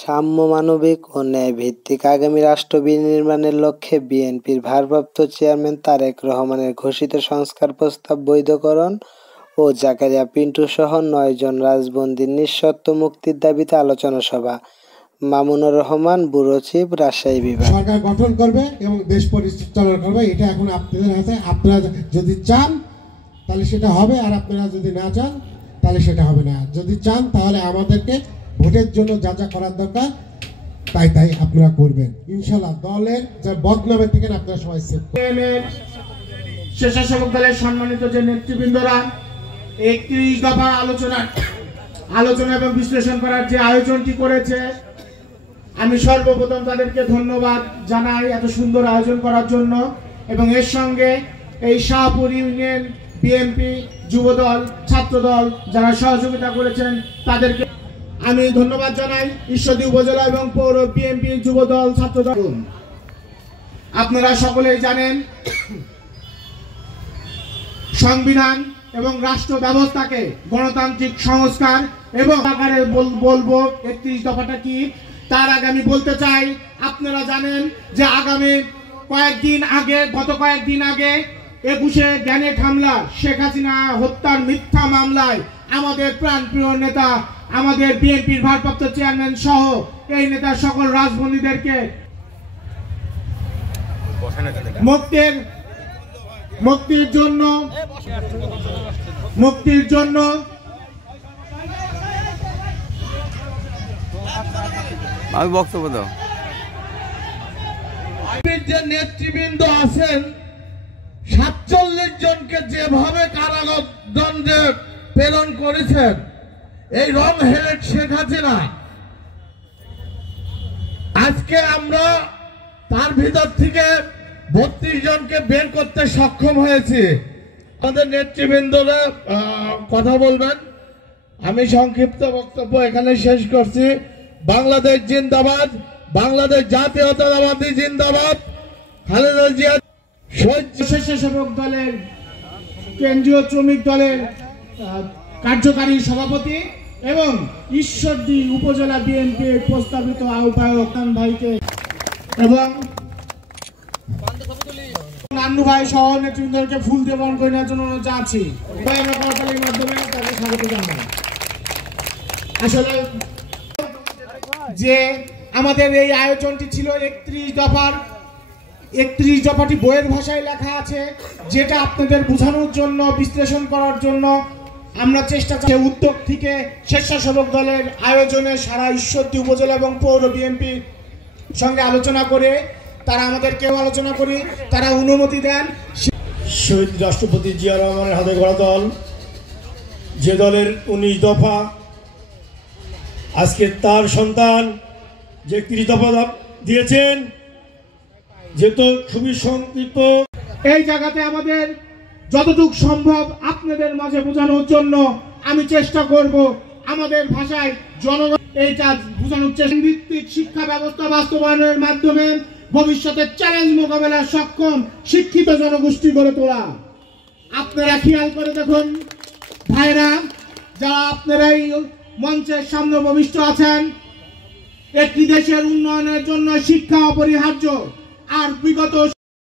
সাম্য, মানবিক ও ন্যায়ভিত্তিক আগামী রাষ্ট্র বিনির্মাণের লক্ষ্যে বিএনপির ভারপ্রাপ্ত চেয়ারম্যান তারেক রহমানের ঘোষিত সংস্কার প্রস্তাব বৈধকরণ ও জাকারিয়া পিন্টুসহ ৯ জন রাজবন্দীর নিঃশর্ত মুক্তির দাবিতে আলোচনা সভা। মামুনুর রহমান, ব্যুরো চিফ, রাজশাহী বিভাগ। সরকার গঠন করবে এবং দেশ পরিচালনা করবে, এটা এখন আপনাদের হাতে। আপনারা যদি চান তাহলে সেটা হবে, আর আপনারা যদি না চান তাহলে সেটা হবে না। যদি চান তাহলে আমাদেরকে ভোটের জন্য যা যা করার দরকার তাই আপনারা করবেন ইনশাআল্লাহ। দলের যে বদনামের থেকে আপনারা সবাই সেভ করবেন। স্বেচ্ছাসেবক দলের সম্মানিত যে নেতৃবৃন্দরা ৩১ দফা আলোচনা এবং বিশ্লেষণ করার যে আয়োজনটি করেছে, আমি সর্বপ্রথম তাদেরকে ধন্যবাদ জানাই এত সুন্দর আয়োজন করার জন্য। এবং এর সঙ্গে এই শাহপুর ইউনিয়ন বিএনপি, যুবদল, ছাত্রদল যারা সহযোগিতা করেছেন তাদেরকে আমি ধন্যবাদ জানাই। ঈশ্বরদী উপজেলা এবং পৌর বিএনপি, যুবদল, ছাত্রদল। আপনারা সকলেই জানেন সংবিধান এবং রাষ্ট্র ব্যবস্থাকে গণতান্ত্রিক সংস্কার এবং আকারে বলবো ৩১ দফাটা কি। তার আগে আমি বলতে চাই, আপনারা জানেন যে গত কয়েকদিন আগে ২১শে গ্রেনেড হামলা, শেখ হাসিনা হত্যার মিথ্যা মামলায় আমাদের প্রাণপ্রিয় নেতা, আমাদের বিএনপির ভারপ্রাপ্ত চেয়ারম্যান সহ এই নেতার সকল রাজবন্দীদেরকে মুক্তির জন্য আমি বক্তব্য দাও। যে নেতৃবৃন্দ আছেন ৪৭ জনকে যেভাবে কারাদণ্ডে প্রেরণ করেছেন এই রং হেরেড শেখ হাসিনা, আজকে আমরা তার ভিতর থেকে ৩২ জনকে বের করতে সক্ষম হয়েছি। আমাদের নেতৃবৃন্দরা কথা বলবেন, আমি সংক্ষিপ্ত বক্তব্য এখানে শেষ করছি। বাংলাদেশ জিন্দাবাদ, বাংলাদেশ জাতীয়তাবাদী জিন্দাবাদ। খালেদা জিয়া স্বেচ্ছাসেবক দলের কেন্দ্রীয় শ্রমিক দলের কার্যকারী সভাপতি এবং ঈশ্বরদী উপজেলা বিএনপির প্রস্তাবিত আহ্বায়ক ভাইকে এবং নান্নু ভাই সহ নেতৃবৃন্দকে ফুল দিয়ে বরণ করে নেওয়ার জন্য যাচ্ছি। আমরা করতালির মাধ্যমে তাকে স্বাগত জানাই। আসলে যে আমাদের এই আয়োজনটি ছিল ৩১ দফাটি বইয়ের ভাষায় লেখা আছে, যেটা আপনাদের বোঝানোর জন্য, বিশ্লেষণ করার জন্য আমরা চেষ্টা করছি। উদ্যোগ থেকে স্বেচ্ছাসেবক দলের আয়োজনে সারা ঈশ্বরদী উপজেলা এবং পৌর বিএনপির সঙ্গে আলোচনা করে তারা অনুমতি দেন। শহীদ রাষ্ট্রপতি জিয়া রহমানের হাতে গড়া দল, যে দলের ১৯ দফা, আজকে তার সন্তান যে ৩১ দফা দিয়েছেন, যেহেতু খুবই সংক্ষিপ্ত এই জায়গাতে আমাদের যতটুকু সম্ভব আপনাদের মাঝে বোঝানোর জন্য আমি চেষ্টা করব। আমাদের ভাষায় জনগণ এইটা বোঝানোর চেষ্টা, ভিত্তিক শিক্ষা ব্যবস্থা বাস্তবায়নের মাধ্যমে ভবিষ্যতের চ্যালেঞ্জ মোকাবেলায় সক্ষম শিক্ষিত জনগোষ্ঠী গড়ে তোলা। আপনারা খেয়াল করে দেখুন ভাইরা, যারা আপনারা এই মঞ্চের সামনে উপবিষ্ট আছেন, একটি দেশের উন্নয়নের জন্য শিক্ষা অপরিহার্য। আর বিগত